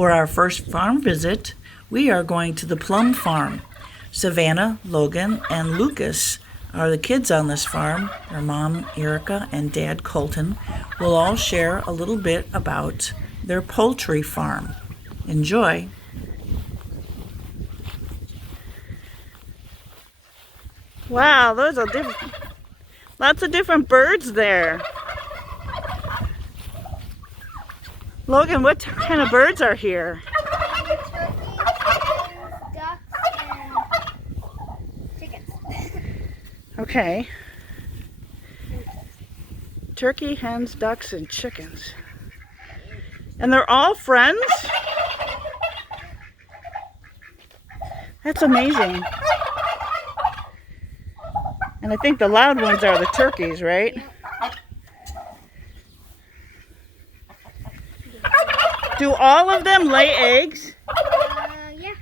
For our first farm visit, we are going to the Plumb Farm. Savannah, Logan, and Lucas are the kids on this farm. Their mom, Erica, and dad, Colton, will all share a little bit about their poultry farm. Enjoy. Wow, those are lots of different birds there. Logan, what kind of birds are here? Ducks and chickens. Okay. Turkey, hens, ducks, and chickens. And they're all friends? That's amazing. And I think the loud ones are the turkeys, right? Yep. Do all of them lay eggs? Yeah.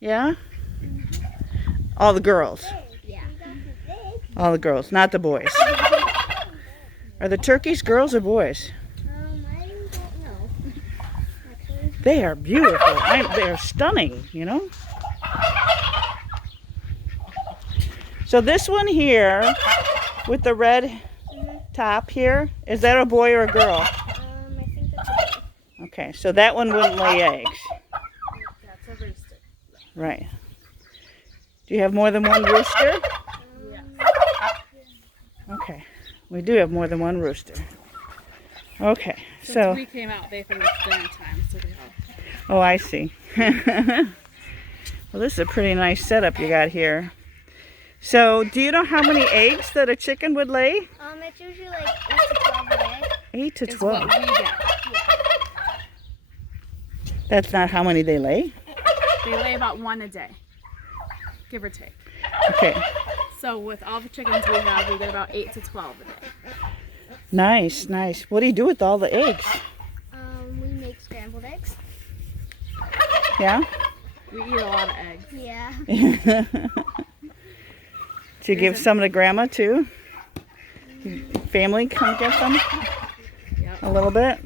Yeah? All the girls? Yeah. All the girls, not the boys. Are the turkeys girls or boys? I don't know. Actually. They are beautiful. They are stunning, you know? So this one here with the red top here, is that a boy or a girl? I think that's a boy. Okay, so that one wouldn't lay eggs. That's a rooster. Right. Do you have more than one rooster? Okay, we do have more than one rooster. Okay, so. We came out, they finished dinner time, so they all. Oh, I see. Well, this is a pretty nice setup you got here. So, do you know how many eggs that a chicken would lay? It's usually like 8 to 12 a day. 8 to Is 12. what we get. Yeah. That's not how many they lay? They lay about 1 a day, give or take. Okay. So with all the chickens we have, we get about 8 to 12 a day. Nice, nice. What do you do with all the eggs? We make scrambled eggs. Yeah? We eat a lot of eggs. Yeah. Do you give some to Grandma too? Family come get them? Yep. A little bit?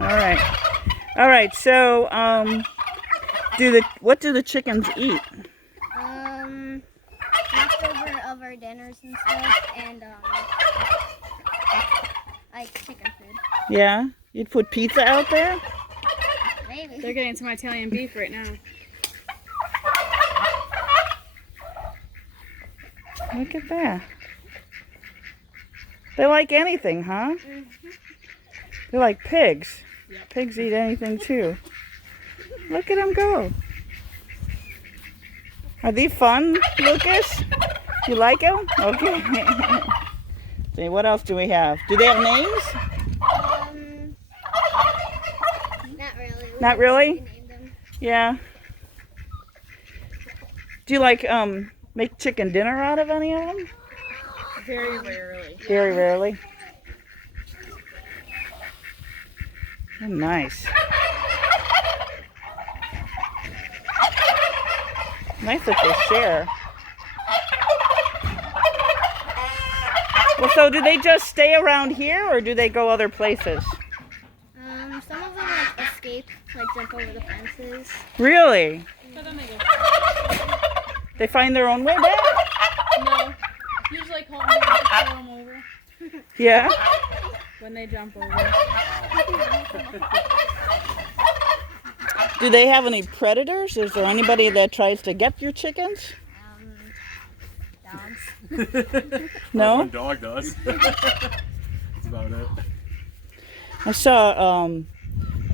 All right. All right, so what do the chickens eat? Leftover of our dinners and stuff, and like chicken food. Yeah? You'd put pizza out there? Maybe. They're getting some Italian beef right now. Look at that. They like anything, huh? Mm-hmm. They're like pigs. Yep. Pigs eat anything too. Look at them go. Are they fun, Lucas? You like them? Okay. See, what else do we have? Do they have names? Not really. Not really? We named them. Yeah. Do you like make chicken dinner out of any of them? Very rarely. Very rarely. Oh, nice. Nice that they share. Well, so do they just stay around here or do they go other places? Some of them like escape, like jump over the fences. Really? So then they go. They find their own way back? No. Usually call them to throw them over Yeah? when they jump over. Do they have any predators? Is there anybody that tries to get your chickens? Dogs. No? One dog does. That's about it. I saw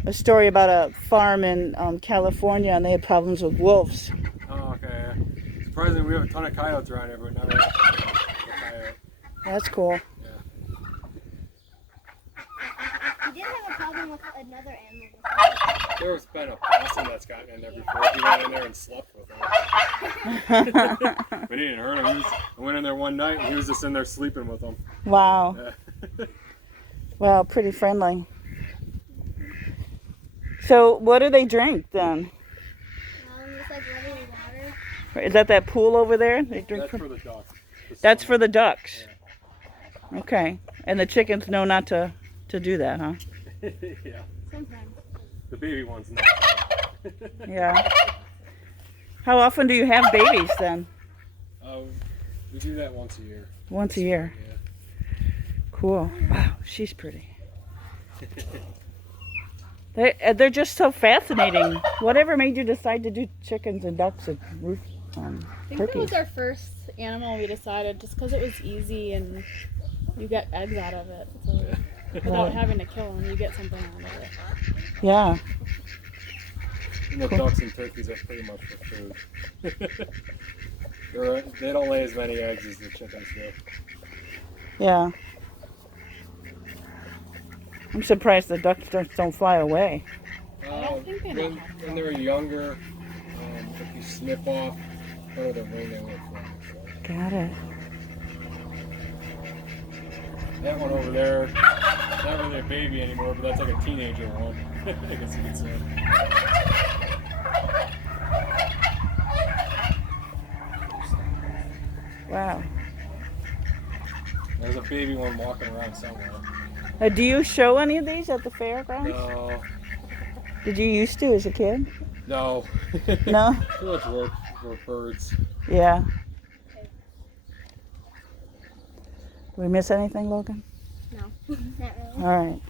a story about a farm in California and they had problems with wolves. Oh, okay. Yeah. Surprisingly, we have a ton of coyotes around here, but not really a coyote. That's cool. Yeah. We did have a problem with another animal before. There's been a possum that's gotten in there before. He went in there and slept with him. But he didn't hurt him. I went in there one night and he was just in there sleeping with them. Wow. Yeah. Wow, pretty friendly. So what do they drink then? It's like running water. Is that pool over there? They drink That's from? for the ducks. That's for the ducks. Okay. And the chickens know not to do that, huh? Yeah. Sometimes. The baby one's not. Yeah. How often do you have babies then? We do that once a year. Once a year. Yeah. Cool. Wow, she's pretty. They're just so fascinating. Whatever made you decide to do chickens and ducks and I think turkeys? that was our first animal we decided just because it was easy and you get eggs out of it. So without having to kill them, you get something out of it. Yeah. And the ducks and turkeys are pretty much for food. They don't lay as many eggs as the chickens do. Yeah. I'm surprised the ducks don't fly away. don't think they know how to when they're younger, if you snip off part of their wing, they won't fly. So. Got it. That one over there, not really a baby anymore, but that's like a teenager one. I guess you could say. Wow. There's a baby one walking around somewhere. Do you show any of these at the fairgrounds? No. Did you used to as a kid? No. No? Too much work for birds. Yeah. Did we miss anything, Logan? No. Not really. All right.